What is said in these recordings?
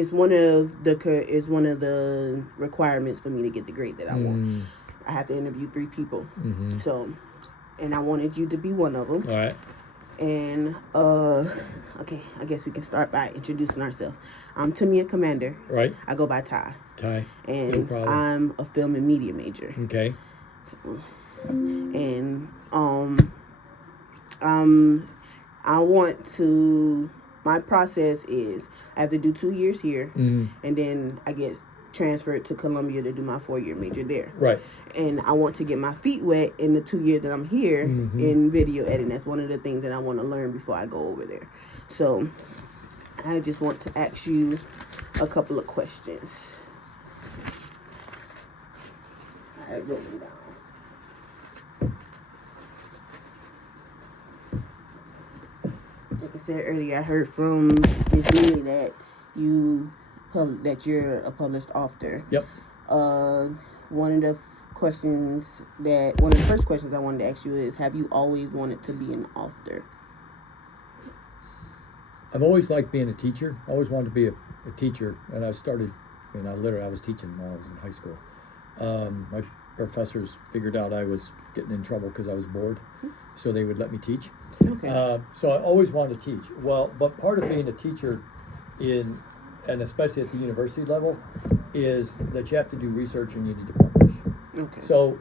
It's one of the requirements for me to get the grade that I want. I have to interview 3 people. So, and I wanted you to be one of them. All right. And okay, I guess we can start by introducing ourselves. I'm Tamia Commander. Right. I go by Ty. Ty. And No problem. I'm a film and media major. Okay. So, and I want to. My process is I have to do 2 years here, and then I get transferred to Columbia to do my 4-year major there. Right. And I want to get my feet wet in the 2 years that I'm here in video editing. That's one of the things that I want to learn before I go over there. So I just want to ask you a couple of questions. I wrote them down. Like I said earlier, I heard from Ms. Neely that you're a published author. Yep. One of the first questions I wanted to ask you is, have you always wanted to be an author? I've always liked being a teacher. I always wanted to be a teacher, and I was teaching when I was in high school. My professors figured out I was getting in trouble because I was bored, so they would let me teach. Okay. So I always wanted to teach. Well, but part of being a teacher and especially at the university level, is that you have to do research and you need to publish. Okay. So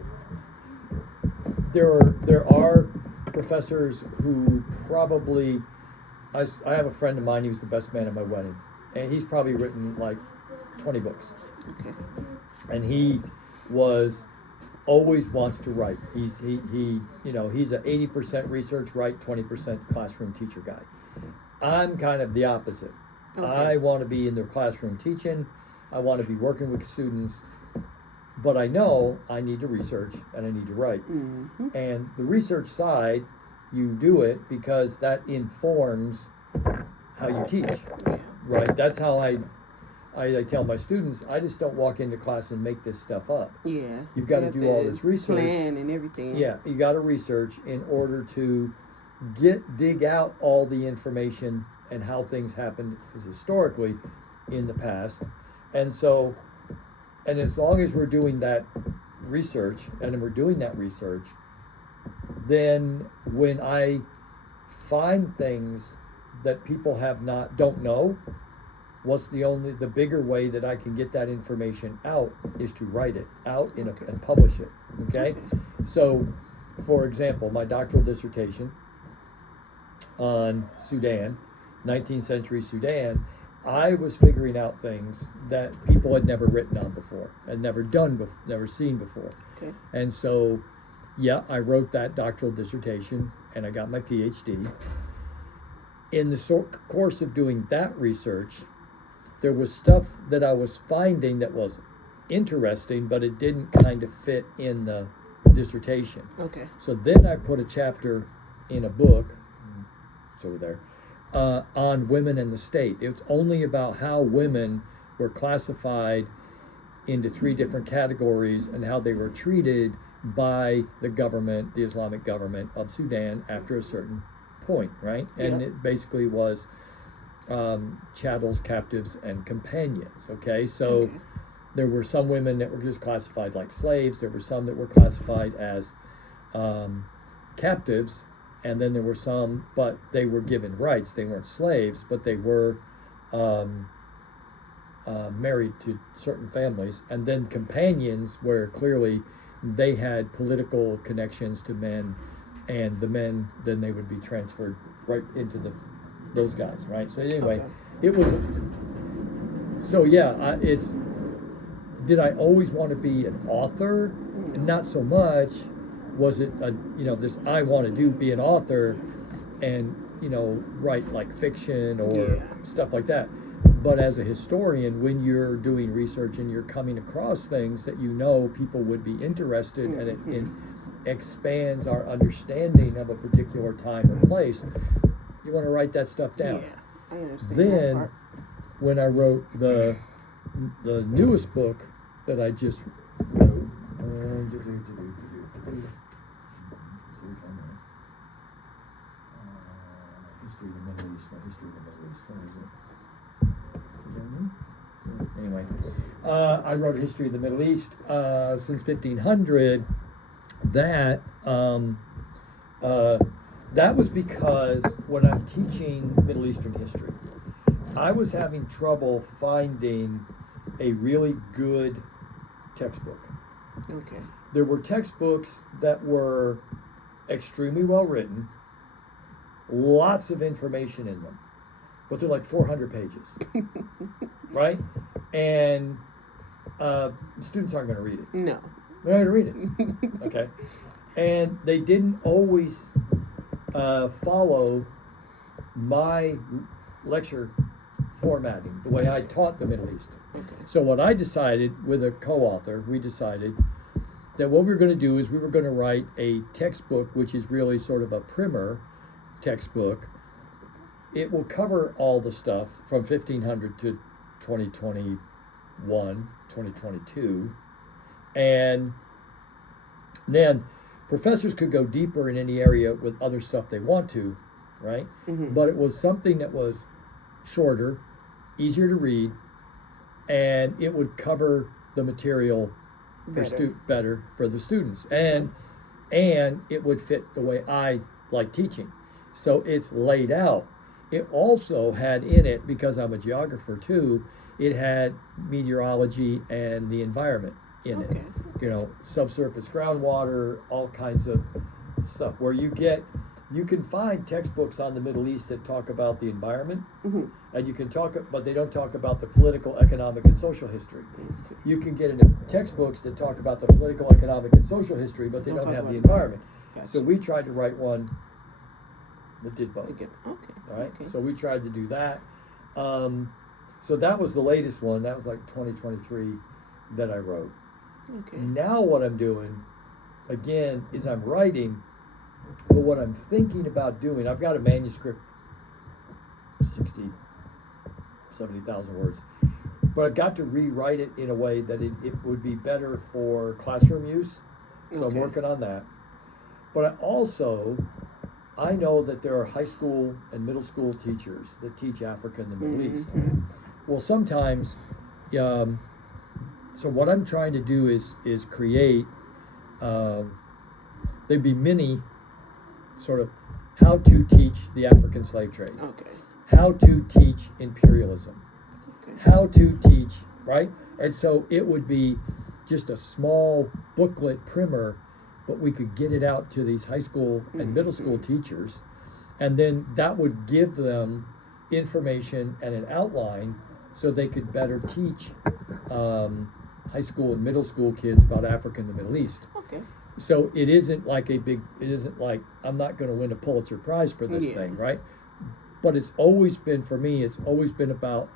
there are professors who probably, I have a friend of mine, he was the best man at my wedding, and he's probably written like 20 books. Okay. And he always wants to write. He's an 80% research, write, 20% classroom teacher guy. I'm kind of the opposite. Okay. I want to be in the classroom teaching. I want to be working with students, but I know I need to research and I need to write. And the research side, you do it because that informs how you teach, right? That's how I tell my students, I just don't walk into class and make this stuff up. Yeah. You've got to do all this research. Plan and everything. Yeah, you got to research in order to dig out all the information and how things happened historically in the past. And so, and as long as we're doing that research, then when I find things that people don't know, the bigger way that I can get that information out is to write it out and publish it. Okay? So, for example, my doctoral dissertation on Sudan, 19th century Sudan, I was figuring out things that people had never written on before and never seen before. Okay. And so, yeah, I wrote that doctoral dissertation and I got my PhD. In the course of doing that research, there was stuff that I was finding that was interesting, but it didn't kind of fit in the dissertation. Okay. So then I put a chapter in a book, it's over there, on women in the state. It's only about how women were classified into 3 different categories and how they were treated by the Islamic government of Sudan after a certain point, right? And it basically was chattels, captives, and companions. Okay, so there were some women that were just classified like slaves. There were some that were classified as captives, and then there were some, but they were given rights. They weren't slaves, but they were married to certain families. And then companions, where clearly they had political connections to men, and the men, then they would be transferred right into those guys, right? So anyway, it was, so yeah, did I always want to be an author? Not so much. Was it I want to be an author and, write like fiction or stuff like that. But as a historian, when you're doing research and you're coming across things that people would be interested and it expands our understanding of a particular time or place, you want to write that stuff down. Yeah, I understand. Then, when I wrote the newest book that I just wrote, History of the Middle East. Where is it? I wrote a history of the Middle East since 1500. That that was because when I'm teaching Middle Eastern history, I was having trouble finding a really good textbook. Okay. There were textbooks that were extremely well written, lots of information in them, but they're like 400 pages, right? And students aren't going to read it. No. They're not going to read it, okay? And they didn't always follow my lecture formatting, the way I taught the Middle East. Okay. So what I decided with a co-author, we decided that what we were going to do is we were going to write a textbook, which is really sort of a primer textbook. It will cover all the stuff from 1500 to 2021, 2022. And then professors could go deeper in any area with other stuff they want to, right? Mm-hmm. But it was something that was shorter, easier to read, and it would cover the material better for the students, and it would fit the way I like teaching. So it's laid out. It also had in it, because I'm a geographer too, it had meteorology and the environment in it. You know, subsurface groundwater, all kinds of stuff where you can find textbooks on the Middle East that talk about the environment, Mm-hmm. and you can talk, but they don't talk about the political, economic, and social history. You can get into textbooks that talk about the political, economic, and social history, but they don't have the environment. Gotcha. So we tried to write one that did both. Okay. All right. Okay. So we tried to do that. So that was the latest one. That was like 2023 that I wrote. Okay. Now what I'm doing, again, is I'm writing, but what I'm thinking about doing, I've got a manuscript, 60, 70,000 words, but I've got to rewrite it in a way that it would be better for classroom use. So I'm working on that. But I know that there are high school and middle school teachers that teach Africa and the Middle East. Well, sometimes, so what I'm trying to do is create, there'd be many sort of how to teach the African slave trade, how to teach imperialism, how to teach, right? And so it would be just a small booklet primer, but we could get it out to these high school and middle school teachers, and then that would give them information and an outline so they could better teach high school and middle school kids about Africa and the Middle East. Okay. So it isn't like I'm not going to win a Pulitzer Prize for this thing, right? But it's always been, for me, it's always been about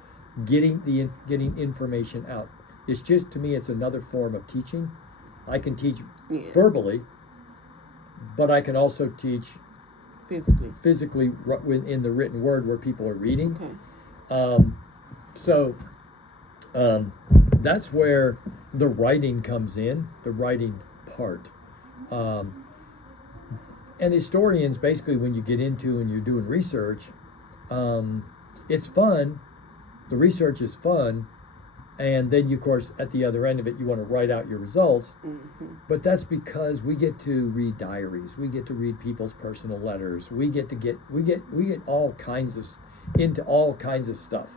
getting information out. It's just, to me, it's another form of teaching. I can teach verbally, but I can also teach physically in the written word where people are reading. So that's where the writing comes in, the writing part. And historians, basically, when you get into and you're doing research, it's fun. The research is fun. And then, of course, at the other end of it, you want to write out your results. But that's because we get to read diaries. We get to read people's personal letters. We get all kinds of, into all kinds of stuff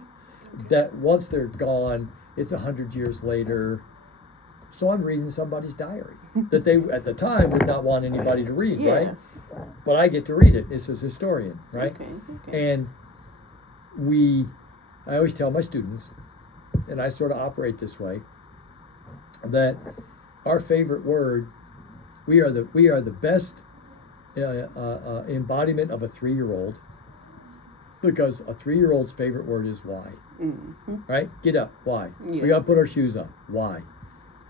that once they're gone, it's 100 years later. So I'm reading somebody's diary that they, at the time, would not want anybody to read, right? But I get to read it as a historian, right? And I always tell my students, and I sort of operate this way, that our favorite word, we are the best embodiment of a 3-year-old, because a 3-year-old's favorite word is why. Right? Get up. Why? We got to put our shoes on. Why?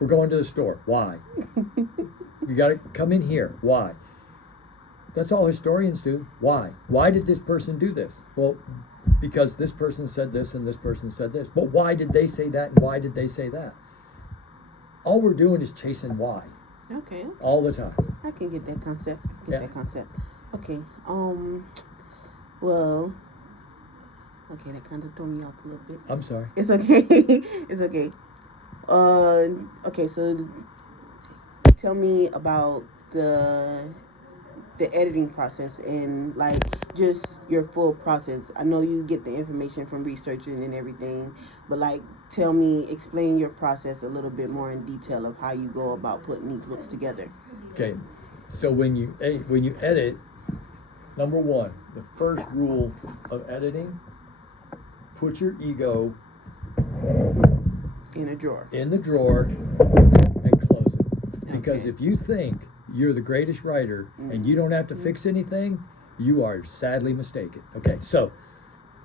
We're going to the store. Why? You got to come in here. Why? That's all historians do. Why? Why did this person do this? Well, because this person said this and this person said this. But why did they say that and why did they say that? All we're doing is chasing why. Okay. All the time. I can get that concept. Okay. Well, okay, that kind of threw me off a little bit. I'm sorry. It's okay. It's okay. Okay, so tell me about the editing process and like just your full process. I know you get the information from researching and everything, but like explain your process a little bit more in detail of how you go about putting these books together. Okay, so when you edit, number one, the first rule of editing: put your ego In a drawer. in the drawer and close it. Because Okay. if you think you're the greatest writer and you don't have to fix anything, you are sadly mistaken. Okay, so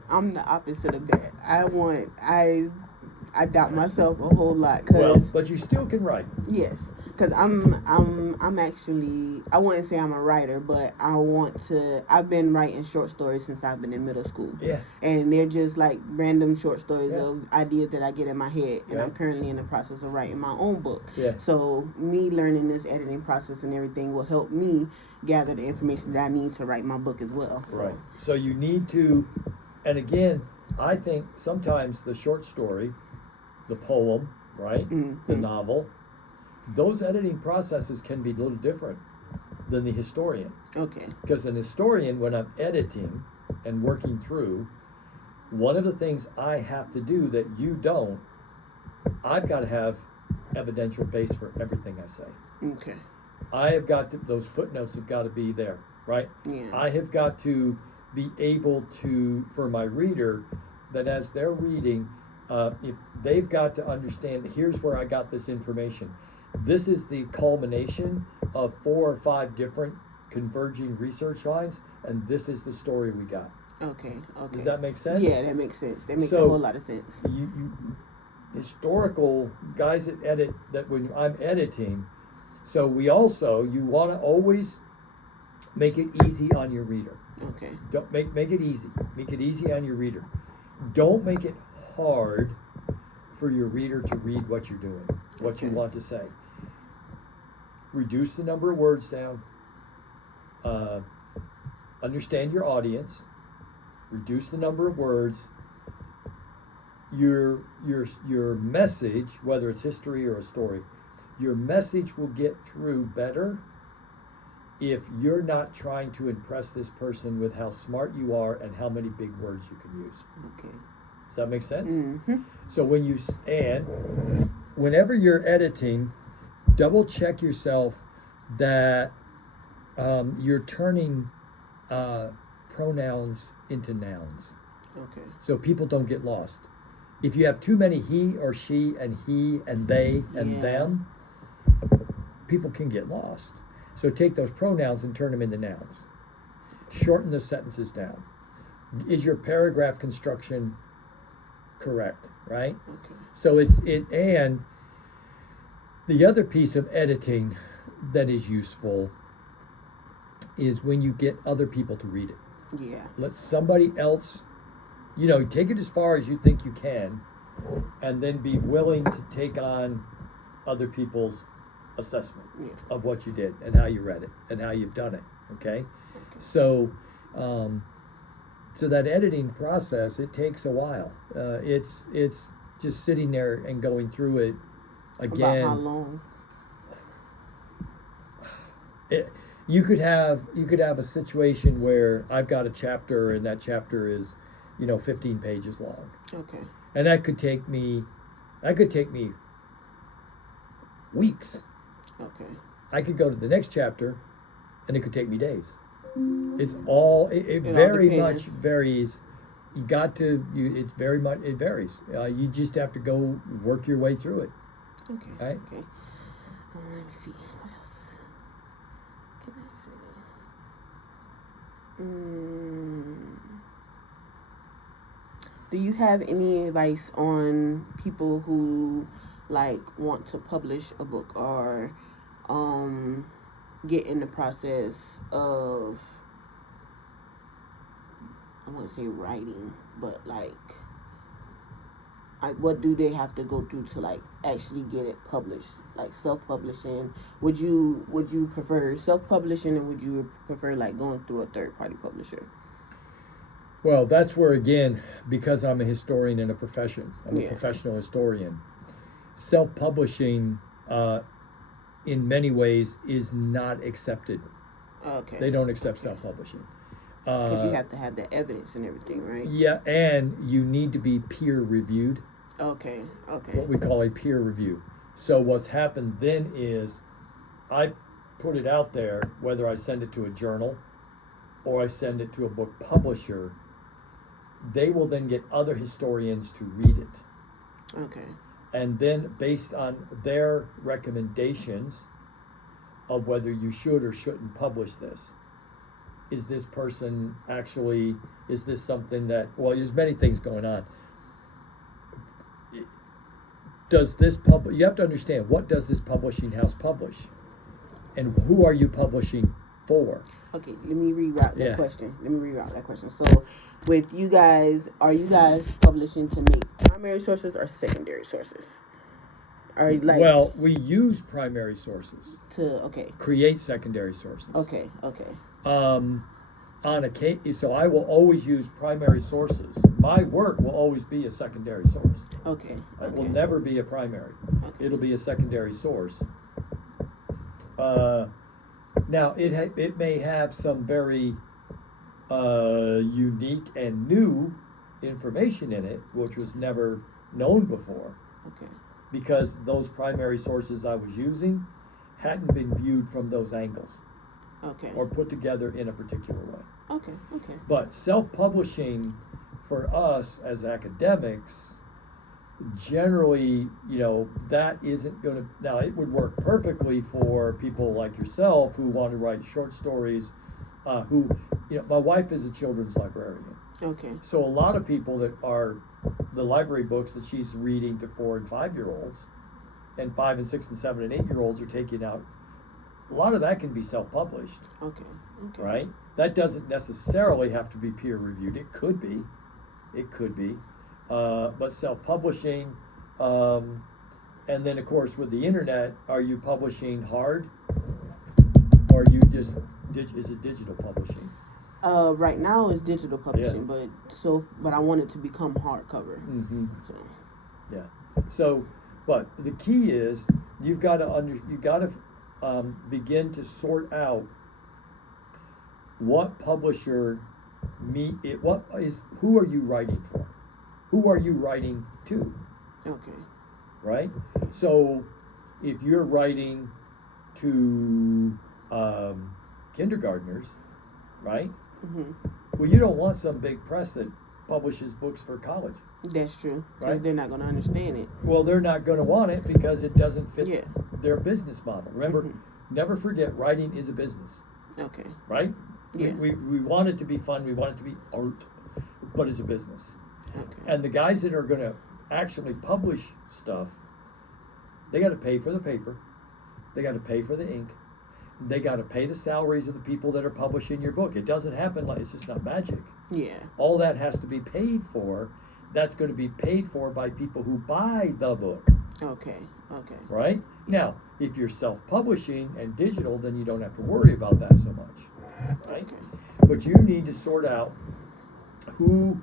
I'm the opposite of that. I doubt myself a whole lot because well, but you still can write. yes, because I'm actually, I wouldn't say I'm a writer, but I've been writing short stories since I've been in middle school. Yeah. And they're just like random short stories Yeah. of ideas that I get in my head, and Yeah. I'm currently in the process of writing my own book. Yeah. So me learning this editing process and everything will help me gather the information that I need to write my book as well. So. Right. So you need to, and again, I think sometimes the short story, the poem, right, the novel, those editing processes can be a little different than the historian. Okay. Because an historian, when I'm editing and working through, one of the things I have to do that you don't, I've got to have evidential base for everything I say. Okay. I have got to, those footnotes have got to be there, right? Yeah. I have got to be able to, for my reader, that as they're reading, if they've got to understand, here's where I got this information. This is the culmination of 4 or 5 different converging research lines, and this is the story we got. Okay. Okay. Does that make sense? Yeah, that makes sense. That makes So, a whole lot of sense. You historical guys that edit, that when I'm editing, so we also, you want to always make it easy on your reader. Okay. Don't make it easy. Make it easy on your reader. Don't make it hard for your reader to read what you're doing, what you want to say. Reduce the number of words down. Understand your audience. Reduce the number of words. Your message, whether it's history or a story, your message will get through better if you're not trying to impress this person with how smart you are and how many big words you can use. Okay. Does that make sense? Mm-hmm. So whenever you're editing, double check yourself that you're turning pronouns into nouns. Okay. So people don't get lost. If you have too many he or she and he and they and them, people can get lost. So take those pronouns and turn them into nouns. Shorten the sentences down. Is your paragraph construction correct, right? Okay. So and the other piece of editing that is useful is when you get other people to read it. Yeah. Let somebody else, take it as far as you think you can, and then be willing to take on other people's assessment of what you did and how you read it and how you've done it. Okay. So that editing process, it takes a while. It's just sitting there and going through it again. About how long? You could have a situation where I've got a chapter and that chapter is 15 pages long. Okay. And that could take me weeks. Okay. I could go to the next chapter and it could take me days. It's all it very much varies. It varies. You just have to go work your way through it. Okay. Right? Okay. Let me see. What else can I say? Do you have any advice on people who want to publish a book or get in the process of, I wouldn't say writing, but what do they have to go through to actually get it published, self-publishing? Would you prefer self-publishing, or would you prefer going through a third-party publisher? Well, that's where, again, because I'm a historian in a profession, I'm a professional historian. self-publishing, in many ways, is not accepted. Okay. They don't accept Okay. self-publishing. Because you have to have the evidence and everything, right? Yeah, and you need to be peer reviewed. Okay. Okay. What we call a peer review. So what's happened then is I put it out there, whether I send it to a journal or I send it to a book publisher, they will then get other historians to read it. Okay. And then based on their recommendations of whether you should or shouldn't publish this, is this person actually, is this something that, well, there's many things going on. Does this you have to understand, what does this publishing house publish? And who are you publishing for? Okay, let me reroute that Yeah. question. So, with you guys, are you guys publishing to make primary sources or secondary sources? Are you like Well, we use primary sources, okay, create secondary sources. okay. On a case, so I will always use primary sources. My work will always be a secondary source. Okay. It will never be a primary. Okay. It'll be a secondary source. Now, it may have some very unique and new information in it, which was never known before, Okay. because those primary sources I was using hadn't been viewed from those angles Okay. or put together in a particular way. Okay. Okay. But self-publishing for us as academics, generally, that isn't going to, now it would work perfectly for people like yourself who want to write short stories, my wife is a children's librarian. Okay. So a lot of people that are the library books that she's reading to 4 and 5 year olds, and 5 and 6 and 7 and 8 year olds are taking out, a lot of that can be self-published. Okay. Okay. Right? That doesn't necessarily have to be peer reviewed. It could be. But self-publishing, and then of course with the internet, are you publishing hard, or you just is it digital publishing? Right now it's digital publishing, Yeah. but I want it to become hardcover. Mm-hmm. So. Yeah. So, but the key is you've got to begin to sort out what publisher who are you writing for? Who are you writing to? Okay. Right? So if you're writing to kindergartners, right? Mm-hmm. Well, you don't want some big press that publishes books for college. That's true. 'Cause Right. they're not going to understand it. Well, they're not going to want it because it doesn't fit Yeah. their business model. Remember, Mhm. never forget, writing is a business, Okay. right? Yeah. We want it to be fun. We want it to be art, but it's a business. Okay. And the guys that are going to actually publish stuff, they got to pay for the paper, they got to pay for the ink, they got to pay the salaries of the people that are publishing your book. It doesn't happen like, it's just not magic. Yeah. All that has to be paid for. That's going to be paid for by people who buy the book, Okay. Okay. right? Now, if you're self-publishing and digital, then you don't have to worry about that so much, right? Okay. But you need to sort out who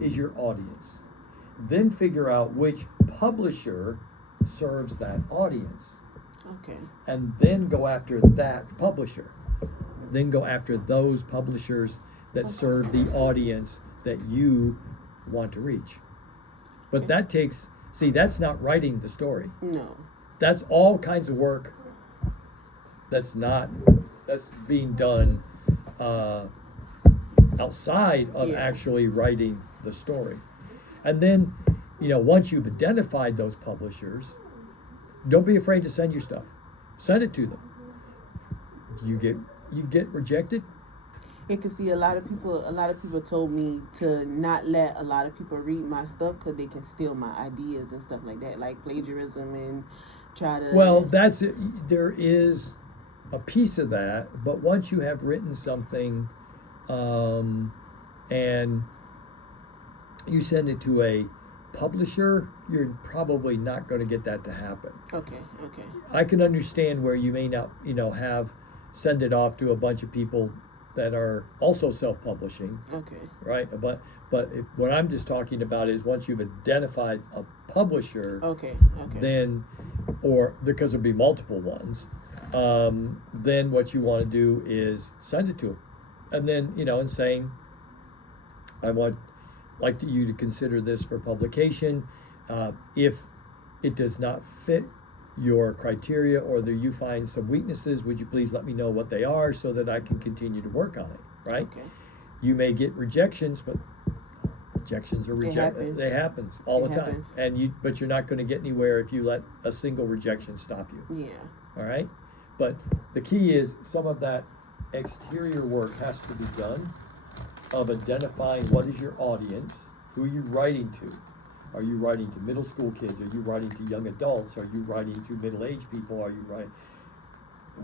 is your audience. Then figure out which publisher serves that audience. Okay. And then go after that publisher. Then go after those publishers that serve the audience that you want to reach. But that takes, that's not writing the story. No. That's all kinds of work that's being done outside of Yeah. actually writing the story. And then, once you've identified those publishers, don't be afraid to send your stuff. Send it to them. You get rejected. Yeah, 'cause see, a lot of people told me to not let a lot of people read my stuff because they can steal my ideas and stuff like that, like plagiarism and try to. Well, that's it. There is a piece of that, but once you have written something, and you send it to a publisher, you're probably not going to get that to happen. Okay. Okay. I can understand where you may not, send it off to a bunch of people that are also self-publishing, Okay. right? But what I'm just talking about is once you've identified a publisher, Okay. Okay. then, or because there'll be multiple ones, then what you want to do is send it to them, and then and saying, I want like you to consider this for publication. If it does not fit your criteria or that you find some weaknesses, would you please let me know what they are so that I can continue to work on it, right? Okay. You may get rejections, but rejections are rejections. They happens all the time. And but you're not going to get anywhere if you let a single rejection stop you. Yeah. All right? But the key is some of that exterior work has to be done of identifying what is your audience, who are you writing to? Are you writing to middle school kids? Are you writing to young adults? Are you writing to middle-aged people? Are you writing?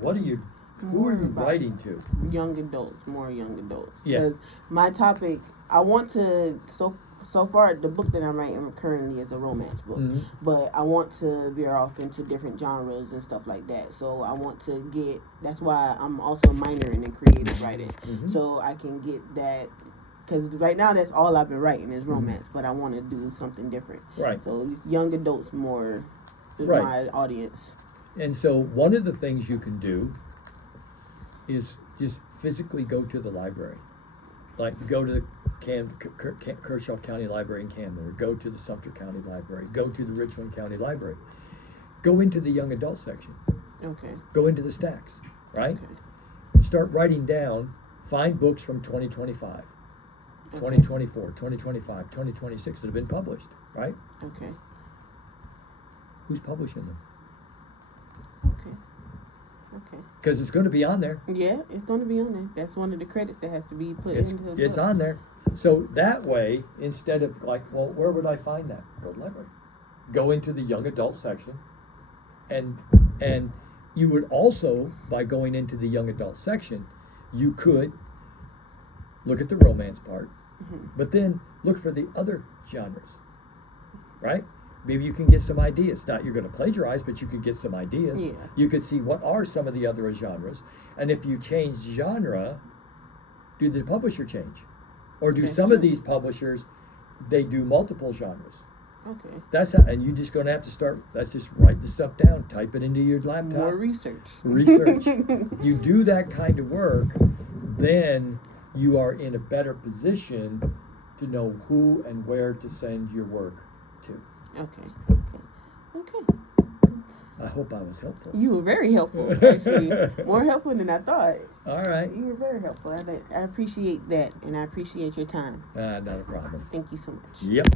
Who are you writing to? Young adults, more young adults. Yeah. Because my topic, I want to, so far, the book that I'm writing currently is a romance book. Mm-hmm. But I want to veer off into different genres and stuff like that. So I want to that's why I'm also minoring in creative writing. Mm-hmm. So I can get that. Because right now that's all I've been writing is romance, but I want to do something different. Right. So young adults more is Right. my audience. And so one of the things you can do is just physically go to the library. Like go to the Kershaw County Library in Camden, or go to the Sumter County Library, go to the Richland County Library. Go into the young adult section. Okay. Go into the stacks, right? Okay. Start writing down, find books from 2025. Okay. 2024, 2025, 2026 that have been published, right? Okay. Who's publishing them? Okay. Okay. Because it's going to be on there. Yeah, it's going to be on there. That's one of the credits that has to be put into the It's book. on there. So that way, instead of like, well, where would I find that? Go to the library. Go into the young adult section. And you would also, by going into the young adult section, you could look at the romance part, but then look for the other genres, right? Maybe you can get some ideas. Not you're going to plagiarize, but you could get some ideas. Yeah. You could see what are some of the other genres. And if you change genre, do the publisher change? Or do some of these publishers, they do multiple genres? Okay. That's how, and you're just going to have to start, let's just write the stuff down, type it into your laptop. More research. You do that kind of work, then you are in a better position to know who and where to send your work to. Okay. I hope I was helpful. You were very helpful, actually. More helpful than I thought. All right. You were very helpful. I appreciate that, and I appreciate your time. Not a problem. Thank you so much. Yep.